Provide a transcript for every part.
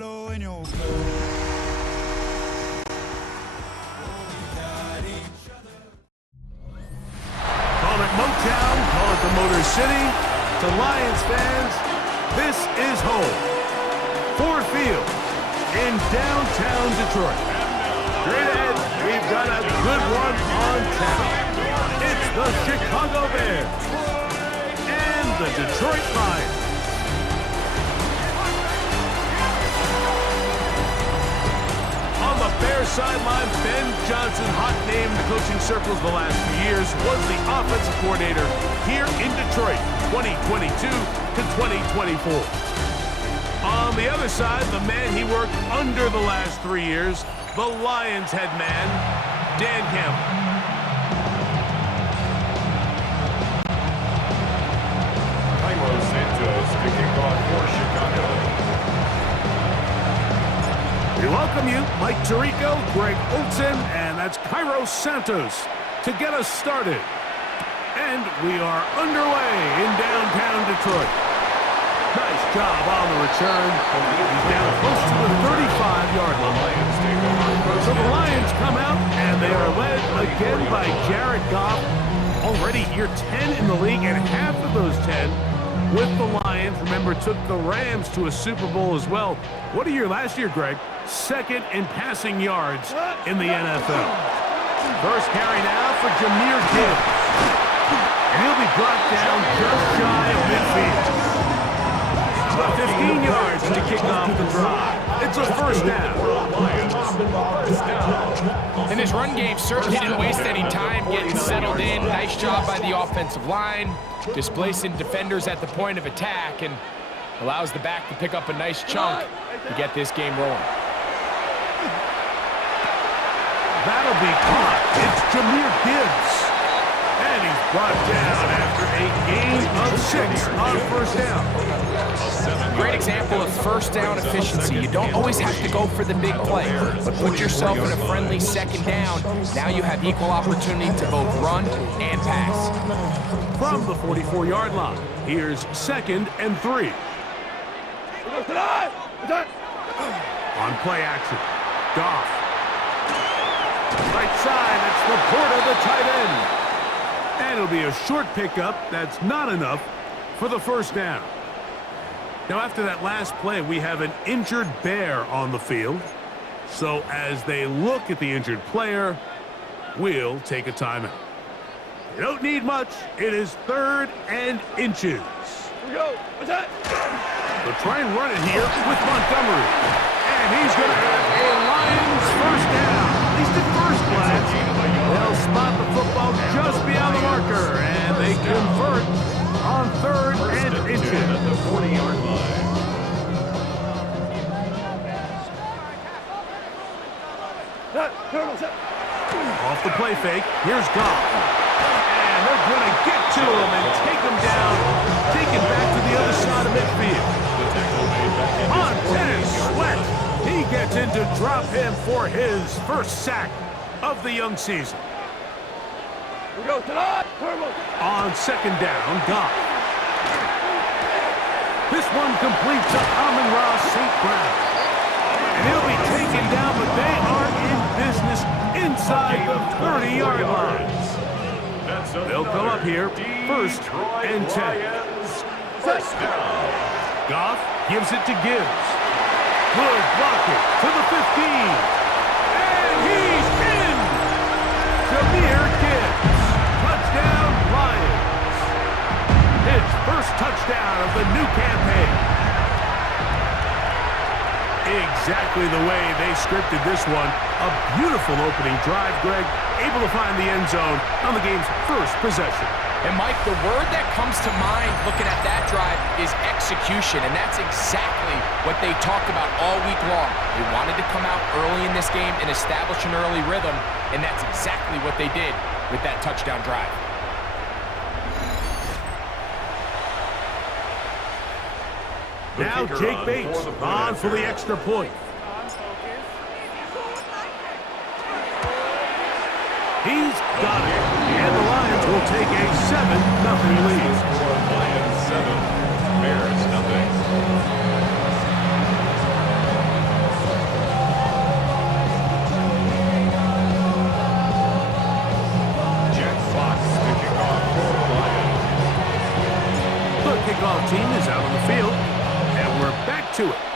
it Motown, call it the Motor City. To Lions fans, this is home. Ford Field in downtown Detroit. Straight ahead, we've got a good one on tap. It's the Chicago Bears and the Detroit Lions. On the Bears sideline, Ben Johnson, hot name in the coaching circles the last few years, was the offensive coordinator here in Detroit, 2022 to 2024. On the other side, the man he worked under the last 3 years, the Lions head man, Dan Campbell. Santos to kick off for Chicago. We welcome you, Mike Tirico, Greg Olsen, and that's Cairo Santos to get us started. And we are underway in downtown Detroit. Nice job on the return. He's down close to the 35-yard line. So the Lions come out, and they are led again by Jared Goff. Already year 10 in the league, and half of those 10 with the Lions. Remember, took the Rams to a Super Bowl as well. What a year last year, Greg. Second in passing yards in the NFL. First carry now for Jahmyr Gibbs. And he'll be brought down just shy of midfield. About 15 yards to kick off the drive. It's a first down. And his run game certainly didn't waste any time getting settled in. Nice job by the offensive line, displacing defenders at the point of attack, and allows the back to pick up a nice chunk to get this game rolling. That'll be caught. It's Jahmyr Gibbs. And he's brought down after a gain of 6 on first down. Great example of first down efficiency. You don't always have to go for the big play, but put yourself in a friendly second down. Now you have equal opportunity to both run and pass. From the 44-yard line, here's 2nd and 3. On play action, Goff. Right side, it's Laporta, the tight end. And it'll be a short pickup. That's not enough for the first down. Now, after that last play, we have an injured Bear on the field. So as they look at the injured player, we'll take a timeout. You don't need much. It is 3rd and inches. Here we go. What's that? They'll try and run it here with Montgomery. And he's going to have a Lions first down. At least at first glance. They'll spot the football just beyond the marker. And they convert on 3rd and inches. At the 40-yard line. Off the play fake. Here's Goff. And they're going to get to him and take him down. Take him back to the other side of midfield. Montez Sweat. He gets in to drop him for his first sack of the young season. We go tonight. On second down, Goff. This one complete to Amon-Ra St. Brown. And he'll be taken down, but they are in business inside the 30-yard line. They'll come up here, 1st and 10. First down. Goff gives it to Gibbs. Good blocking to the 15. And he's in! Jahmyr Gibbs. Touchdown, Lions. His first touchdown of the new campaign. Exactly the way they scripted this one. A beautiful opening drive, Greg. Able to find the end zone on the game's first possession. And Mike, the word that comes to mind looking at that drive is execution, and that's exactly what they talked about all week long. They wanted to come out early in this game and establish an early rhythm, and that's exactly what they did with that touchdown drive. Now Jake Bates on for the extra point. He's got it. And the Lions will take a 7-0 lead. Lions 7, Bears 0.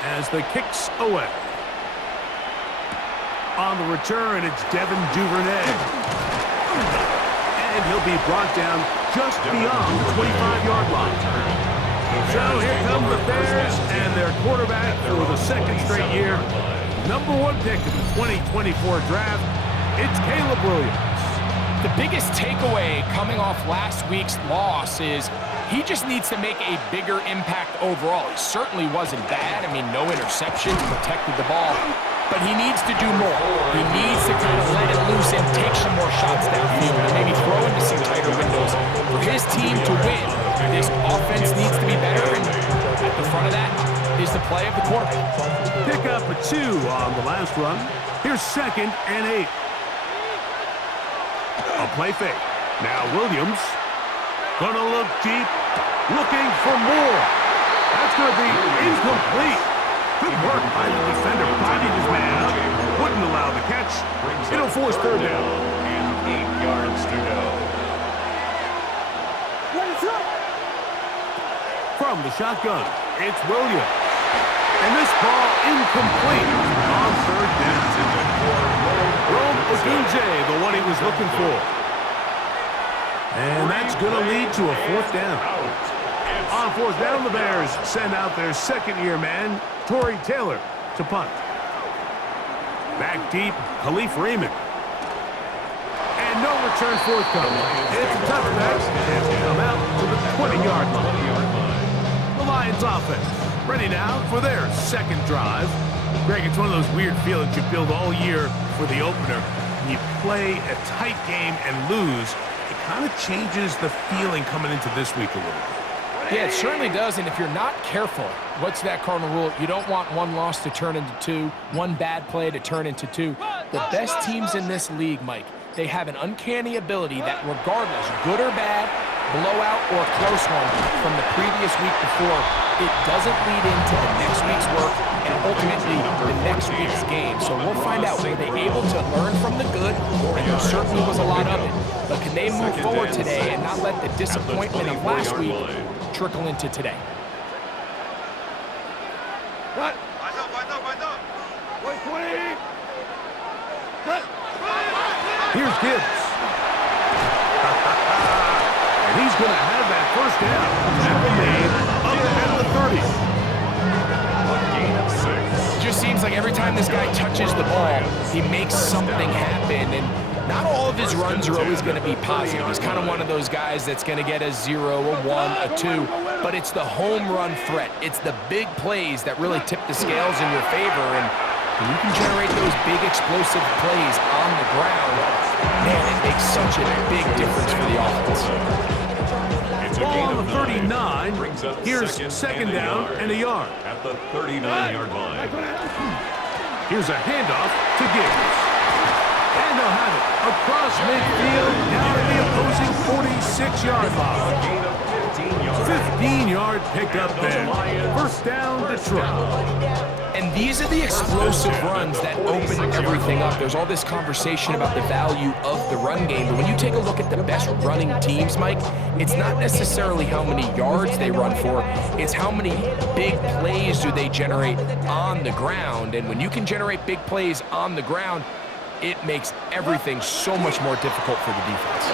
as the kick's away. On the return, it's Devin Duvernay. And he'll be brought down just beyond the 25-yard line. So here come the Bears and their quarterback for the second straight year. #1 pick in the 2024 draft, it's Caleb Williams. The biggest takeaway coming off last week's loss is he just needs to make a bigger impact overall. He certainly wasn't bad. I mean, no interceptions, protected the ball. But he needs to do more. He needs to kind of let it loose and take some more shots downfield and maybe throw into some tighter windows. For his team to win, this offense needs to be better, and at the front of that is the play of the quarterback. Pick up a 2 on the last run. Here's 2nd and 8. A play fake. Now Williams. Gonna look deep. Looking for more. That's gonna be incomplete. Good work by the defender. Bodied his man up. Wouldn't allow the catch. It'll force 3rd down. And 8 yards to go. From the shotgun, it's Williams. And this ball incomplete on 3rd down. Rome Odunze, the one he was looking for. And that's going to lead to a 4th down. On 4th down, the Bears send out their second-year man, Torrey Taylor, to punt. Back deep, Khalif Raymond. And no return forthcoming. It's a touchback as they come out to the 20-yard line. The Lions offense ready now for their second drive. Greg, it's one of those weird feelings you build all year for the opener. When you play a tight game and lose, it kind of changes the feeling coming into this week a little bit. Yeah, it certainly does, and if you're not careful, what's that cardinal rule? You don't want one loss to turn into 2, one bad play to turn into 2. The best teams in this league, Mike, they have an uncanny ability that regardless, good or bad, blowout or close one from the previous week before, it doesn't lead into the next week's work and ultimately the next week's game. So we'll find out, were they able to learn from the good, and there certainly was a lot of it, but can they move forward today and not let the disappointment of last week trickle into today? Here's Gibbs. And he's going to have that 1st down. Tackle made up at the 30. A gain of 6. Just seems like every time this guy touches the ball, he makes something happen, and not all of his runs are always going to be positive. He's kind of one of those guys that's going to get a 0, a 1, a 2, but it's the home run threat. It's the big plays that really tip the scales in your favor, and when you can generate those big explosive plays on the ground, man, it makes such a big difference for the offense. Ball on the 39. Here's 2nd down and a yard. At the 39-yard line. Here's a handoff to Gibbs. And they'll have it across midfield down to the opposing 46-yard line. 15-yard pickup there. 1st down, Detroit. And these are the explosive runs that open everything up. There's all this conversation about the value of the run game, but when you take a look at the best running teams, Mike, it's not necessarily how many yards they run for, it's how many big plays do they generate on the ground. And when you can generate big plays on the ground, it makes everything so much more difficult for the defense.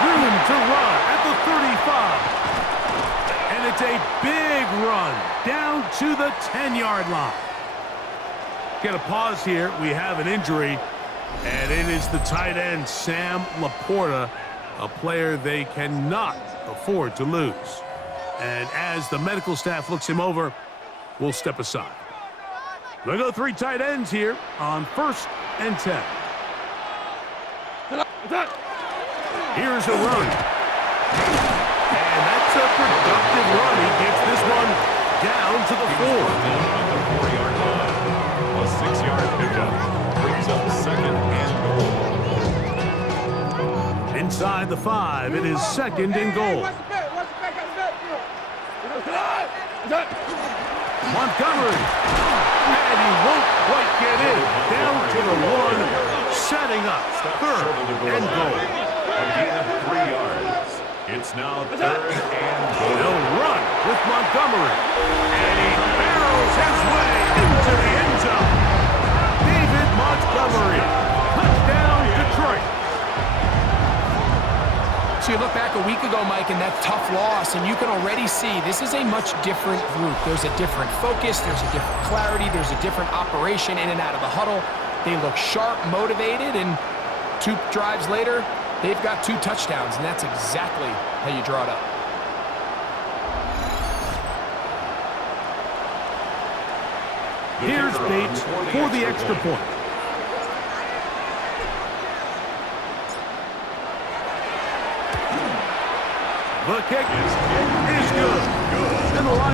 Room to run at the 35. And it's a big run down to the 10-yard line. Get a pause here. We have an injury, and it is the tight end, Sam Laporta, a player they cannot afford to lose. And as the medical staff looks him over, we'll step aside. We'll go 3 tight ends here on 1st and 10. Here's a run. And that's a productive run. He gets this one down to the 4. At the 4-yard line. A 6-yard pickup brings up 2nd and goal. Inside the 5, it is 2nd and goal. Montgomery. And he won't quite get in. Down to the 1, setting up 3rd and goal. A gain of 3 yards. It's now 3rd and goal. They'll run with Montgomery. And he barrels his way into the end zone. David Montgomery. Touchdown, Detroit. So you look back a week ago, Mike, and that tough loss, and you can already see this is a much different group. There's a different focus, there's a different clarity, there's a different operation in and out of the huddle. They look sharp, motivated, and 2 drives later, they've got 2 touchdowns, and that's exactly how you draw it up. Here's Bates for the extra point. The kick is good. And the line